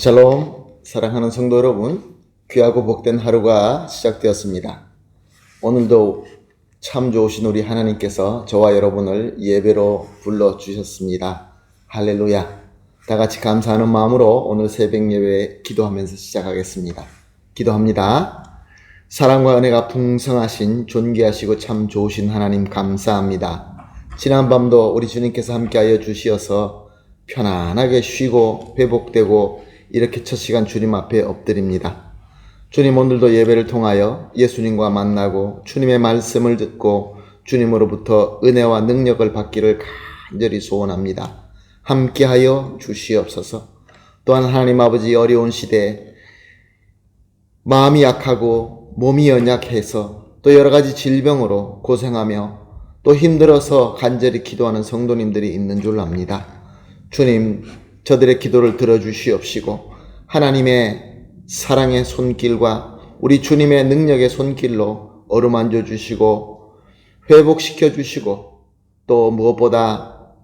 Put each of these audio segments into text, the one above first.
샬롬, 사랑하는 성도 여러분, 귀하고 복된 하루가 시작되었습니다. 오늘도 참 좋으신 우리 하나님께서 저와 여러분을 예배로 불러주셨습니다. 할렐루야. 다 같이 감사하는 마음으로 오늘 새벽 예배 기도하면서 시작하겠습니다. 기도합니다. 사랑과 은혜가 풍성하신 존귀하시고 참 좋으신 하나님 감사합니다. 지난밤도 우리 주님께서 함께하여 주시어서 편안하게 쉬고 회복되고 이렇게 첫 시간 주님 앞에 엎드립니다. 주님, 오늘도 예배를 통하여 예수님과 만나고 주님의 말씀을 듣고 주님으로부터 은혜와 능력을 받기를 간절히 소원합니다. 함께하여 주시옵소서. 또한 하나님 아버지, 어려운 시대에 마음이 약하고 몸이 연약해서 또 여러 가지 질병으로 고생하며 또 힘들어서 간절히 기도하는 성도님들이 있는 줄 압니다. 주님, 저들의 기도를 들어주시옵시고 하나님의 사랑의 손길과 우리 주님의 능력의 손길로 어루만져 주시고 회복시켜 주시고 또 무엇보다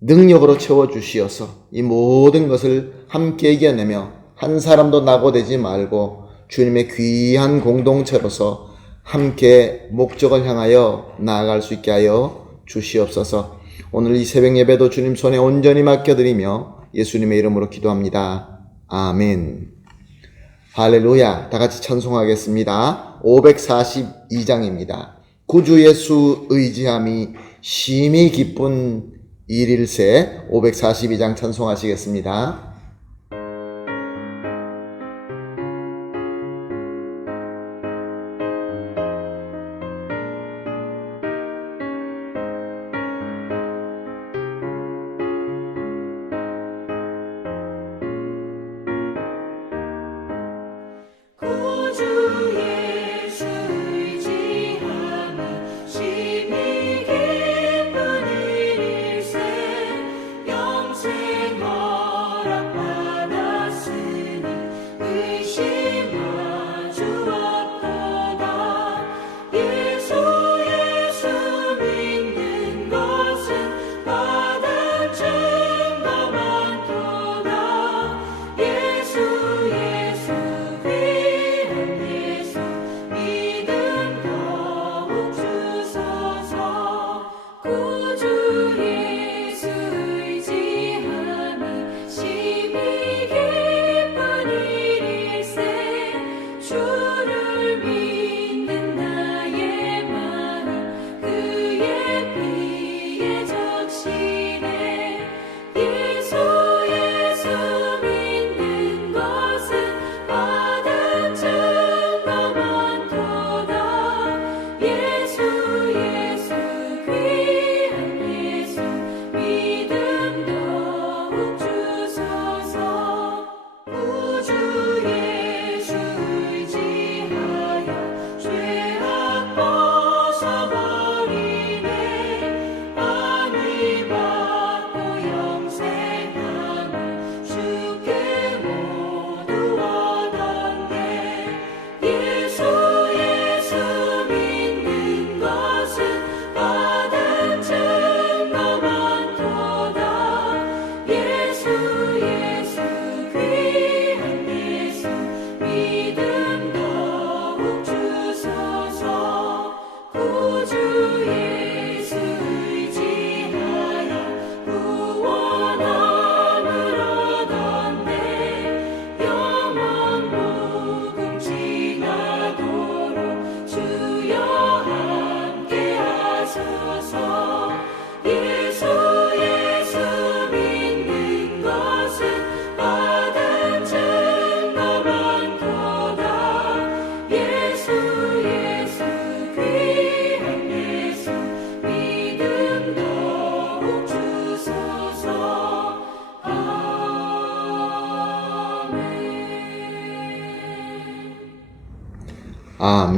능력으로 채워 주시어서 이 모든 것을 함께 이겨내며 한 사람도 낙오되지 말고 주님의 귀한 공동체로서 함께 목적을 향하여 나아갈 수 있게 하여 주시옵소서. 오늘 이 새벽 예배도 주님 손에 온전히 맡겨드리며 예수님의 이름으로 기도합니다. 아멘. 할렐루야. 다 같이 찬송하겠습니다. 542장입니다. 구주 예수 의지함이 심히 기쁜 일일세. 542장 찬송하시겠습니다.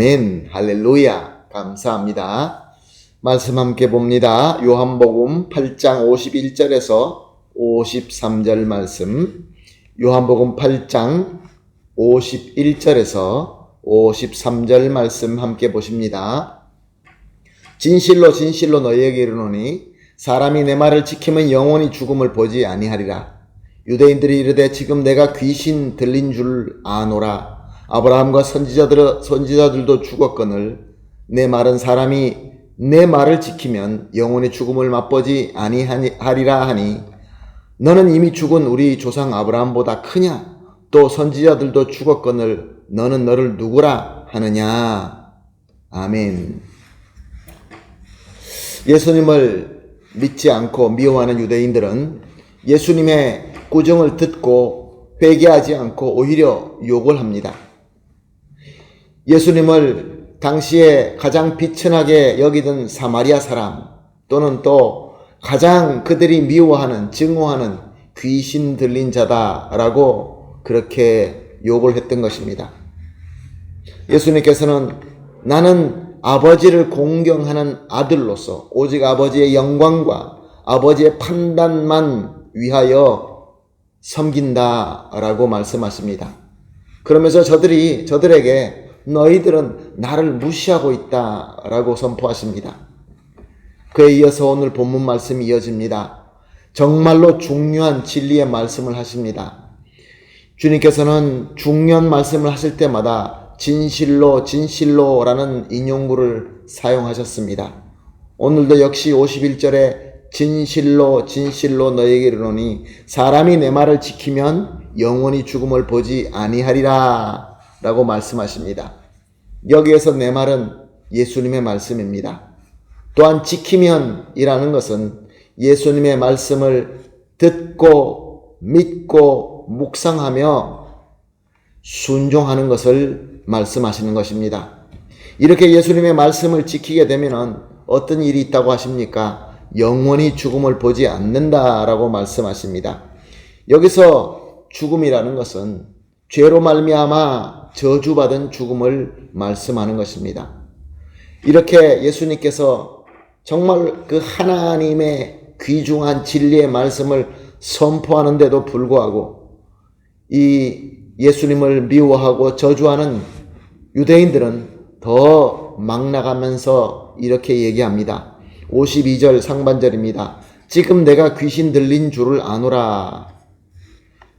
아멘. 할렐루야. 감사합니다. 말씀 함께 봅니다. 요한복음 8장 51절에서 53절 말씀. 요한복음 8장 51절에서 53절 말씀 함께 보십니다. 진실로 진실로 너희에게 이르노니 사람이 내 말을 지키면 영원히 죽음을 보지 아니하리라. 유대인들이 이르되 지금 내가 귀신 들린 줄 아노라. 아브라함과 선지자들도 죽었거늘 내 말은 사람이 내 말을 지키면 영원히 죽음을 맛보지 아니하리라 하니 너는 이미 죽은 우리 조상 아브라함보다 크냐? 또 선지자들도 죽었거늘 너는 너를 누구라 하느냐? 아멘. 예수님을 믿지 않고 미워하는 유대인들은 예수님의 꾸중을 듣고 회개하지 않고 오히려 욕을 합니다. 예수님을 당시에 가장 비천하게 여기던 사마리아 사람 또는 또 가장 그들이 미워하는 증오하는 귀신 들린 자다라고 그렇게 욕을 했던 것입니다. 예수님께서는 나는 아버지를 공경하는 아들로서 오직 아버지의 영광과 아버지의 판단만 위하여 섬긴다라고 말씀하십니다. 그러면서 저들에게 너희들은 나를 무시하고 있다라고 선포하십니다. 그에 이어서 오늘 본문 말씀이 이어집니다. 정말로 중요한 진리의 말씀을 하십니다. 주님께서는 중요한 말씀을 하실 때마다 진실로라는 인용구를 사용하셨습니다. 오늘도 역시 51절에 진실로 너희에게 이르노니 사람이 내 말을 지키면 영원히 죽음을 보지 아니하리라 라고 말씀하십니다. 여기에서 내 말은 예수님의 말씀입니다. 또한 지키면 이라는 것은 예수님의 말씀을 듣고 믿고 묵상하며 순종하는 것을 말씀하시는 것입니다. 이렇게 예수님의 말씀을 지키게 되면 어떤 일이 있다고 하십니까? 영원히 죽음을 보지 않는다라고 말씀하십니다. 여기서 죽음이라는 것은 죄로 말미암아 저주받은 죽음을 말씀하는 것입니다. 이렇게 예수님께서 정말 그 하나님의 귀중한 진리의 말씀을 선포하는데도 불구하고 이 예수님을 미워하고 저주하는 유대인들은 더 막 나가면서 이렇게 얘기합니다. 52절 상반절입니다. 지금 내가 귀신 들린 줄을 아노라.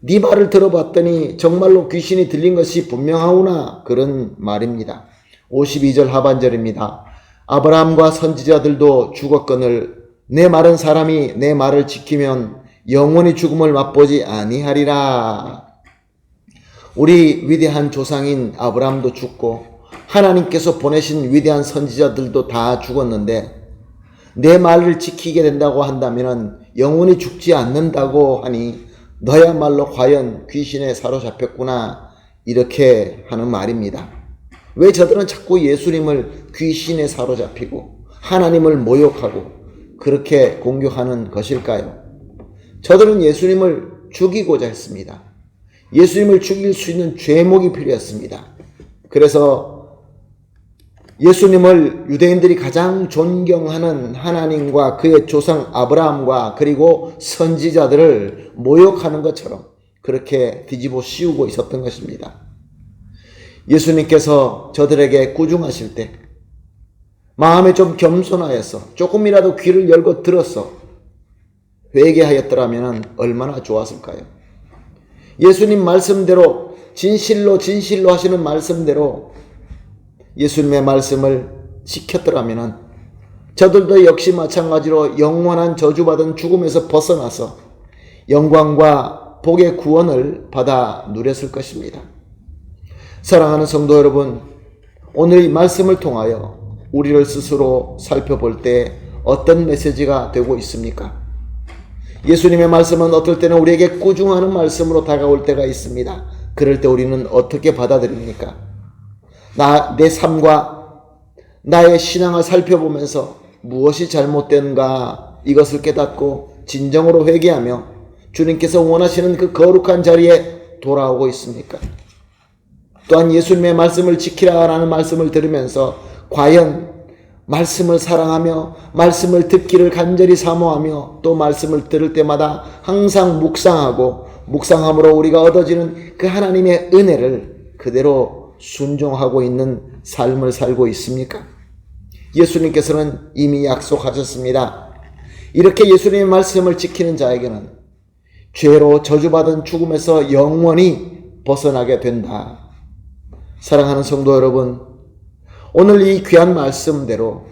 네 말을 들어봤더니 정말로 귀신이 들린 것이 분명하구나. 그런 말입니다. 52절 하반절입니다. 아브라함과 선지자들도 죽었거늘 내 말은 사람이 내 말을 지키면 영원히 죽음을 맛보지 아니하리라. 우리 위대한 조상인 아브라함도 죽고 하나님께서 보내신 위대한 선지자들도 다 죽었는데 내 말을 지키게 된다고 한다면 영원히 죽지 않는다고 하니 너야말로 과연 귀신에 사로잡혔구나 이렇게 하는 말입니다. 왜 저들은 자꾸 예수님을 귀신에 사로잡히고 하나님을 모욕하고 그렇게 공격하는 것일까요? 저들은 예수님을 죽이고자 했습니다. 예수님을 죽일 수 있는 죄목이 필요했습니다. 그래서 예수님을 유대인들이 가장 존경하는 하나님과 그의 조상 아브라함과 그리고 선지자들을 모욕하는 것처럼 그렇게 뒤집어 씌우고 있었던 것입니다. 예수님께서 저들에게 꾸중하실 때 마음에 좀 겸손하여서 조금이라도 귀를 열고 들어서 회개하였더라면 얼마나 좋았을까요? 예수님 말씀대로 진실로 하시는 말씀대로 예수님의 말씀을 지켰더라면 저들도 역시 마찬가지로 영원한 저주받은 죽음에서 벗어나서 영광과 복의 구원을 받아 누렸을 것입니다. 사랑하는 성도 여러분, 오늘 이 말씀을 통하여 우리를 스스로 살펴볼 때 어떤 메시지가 되고 있습니까? 예수님의 말씀은 어떨 때는 우리에게 꾸중하는 말씀으로 다가올 때가 있습니다. 그럴 때 우리는 어떻게 받아들입니까? 내 삶과 나의 신앙을 살펴보면서 무엇이 잘못된가 이것을 깨닫고 진정으로 회개하며 주님께서 원하시는 그 거룩한 자리에 돌아오고 있습니까? 또한 예수님의 말씀을 지키라라는 말씀을 들으면서 과연 말씀을 사랑하며 말씀을 듣기를 간절히 사모하며 또 말씀을 들을 때마다 항상 묵상함으로 우리가 얻어지는 그 하나님의 은혜를 그대로 순종하고 있는 삶을 살고 있습니까? 예수님께서는 이미 약속하셨습니다. 이렇게 예수님의 말씀을 지키는 자에게는 죄로 저주받은 죽음에서 영원히 벗어나게 된다. 사랑하는 성도 여러분, 오늘 이 귀한 말씀대로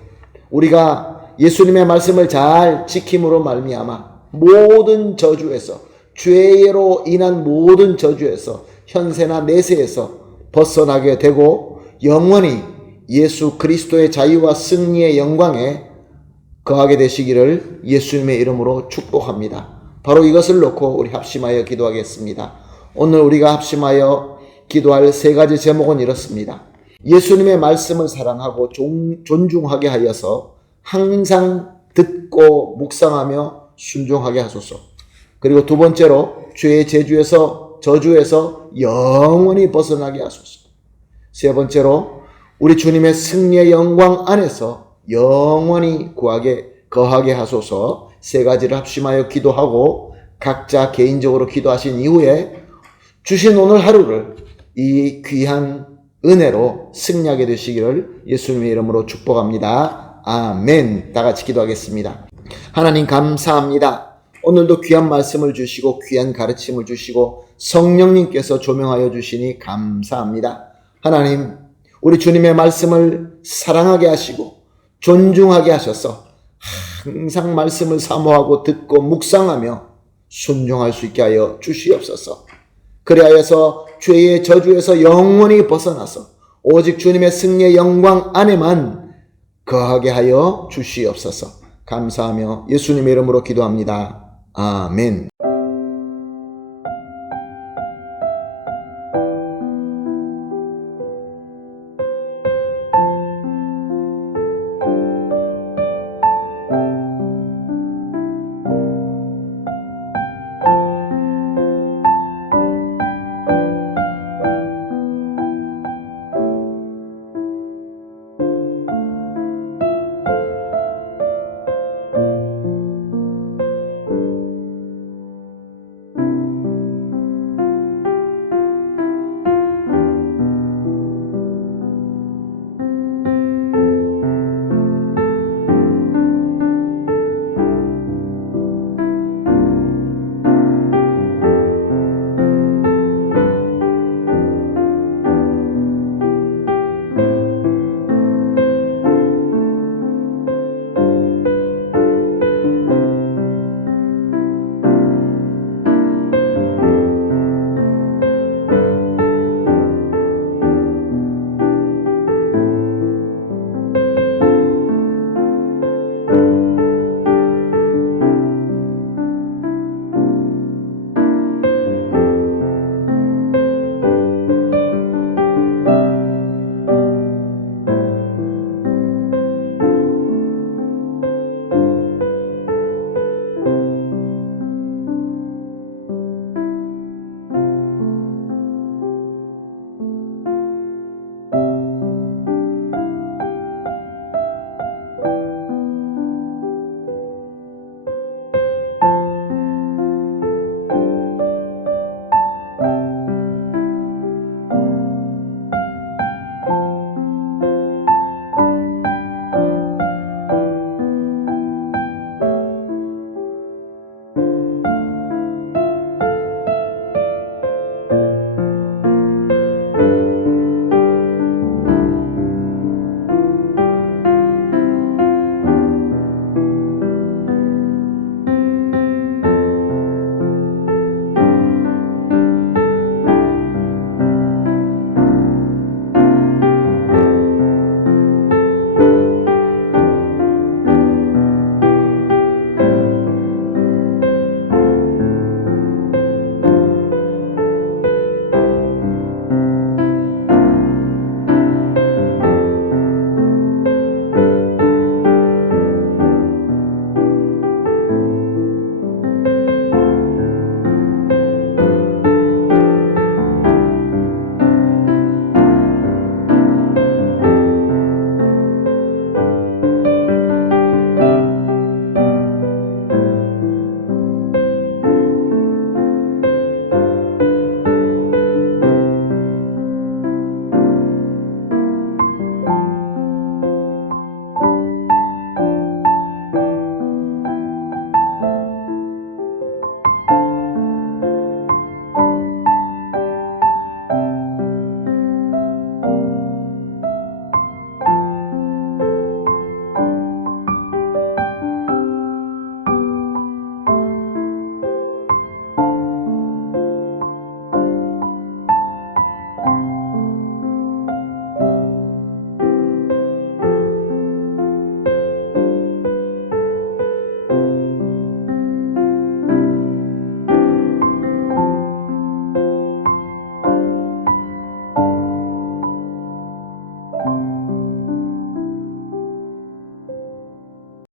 우리가 예수님의 말씀을 잘 지킴으로 말미암아 모든 저주에서, 죄로 인한 모든 저주에서, 현세나 내세에서 벗어나게 되고 영원히 예수 그리스도의 자유와 승리의 영광에 거하게 되시기를 예수님의 이름으로 축복합니다. 바로 이것을 놓고 우리 합심하여 기도하겠습니다. 오늘 우리가 합심하여 기도할 세 가지 제목은 이렇습니다. 예수님의 말씀을 사랑하고 존중하게 하여서 항상 듣고 묵상하며 순종하게 하소서. 그리고 두 번째로 죄의 저주에서 영원히 벗어나게 하소서. 세 번째로 우리 주님의 승리의 영광 안에서 영원히 거하게 하소서. 세 가지를 합심하여 기도하고 각자 개인적으로 기도하신 이후에 주신 오늘 하루를 이 귀한 은혜로 승리하게 되시기를 예수님의 이름으로 축복합니다. 아멘. 다 같이 기도하겠습니다. 하나님 감사합니다. 오늘도 귀한 말씀을 주시고 귀한 가르침을 주시고 성령님께서 조명하여 주시니 감사합니다. 하나님, 우리 주님의 말씀을 사랑하게 하시고 존중하게 하셔서 항상 말씀을 사모하고 듣고 묵상하며 순종할 수 있게 하여 주시옵소서. 그리하여서 죄의 저주에서 영원히 벗어나서 오직 주님의 승리의 영광 안에만 거하게 하여 주시옵소서. 감사하며 예수님의 이름으로 기도합니다. 아멘.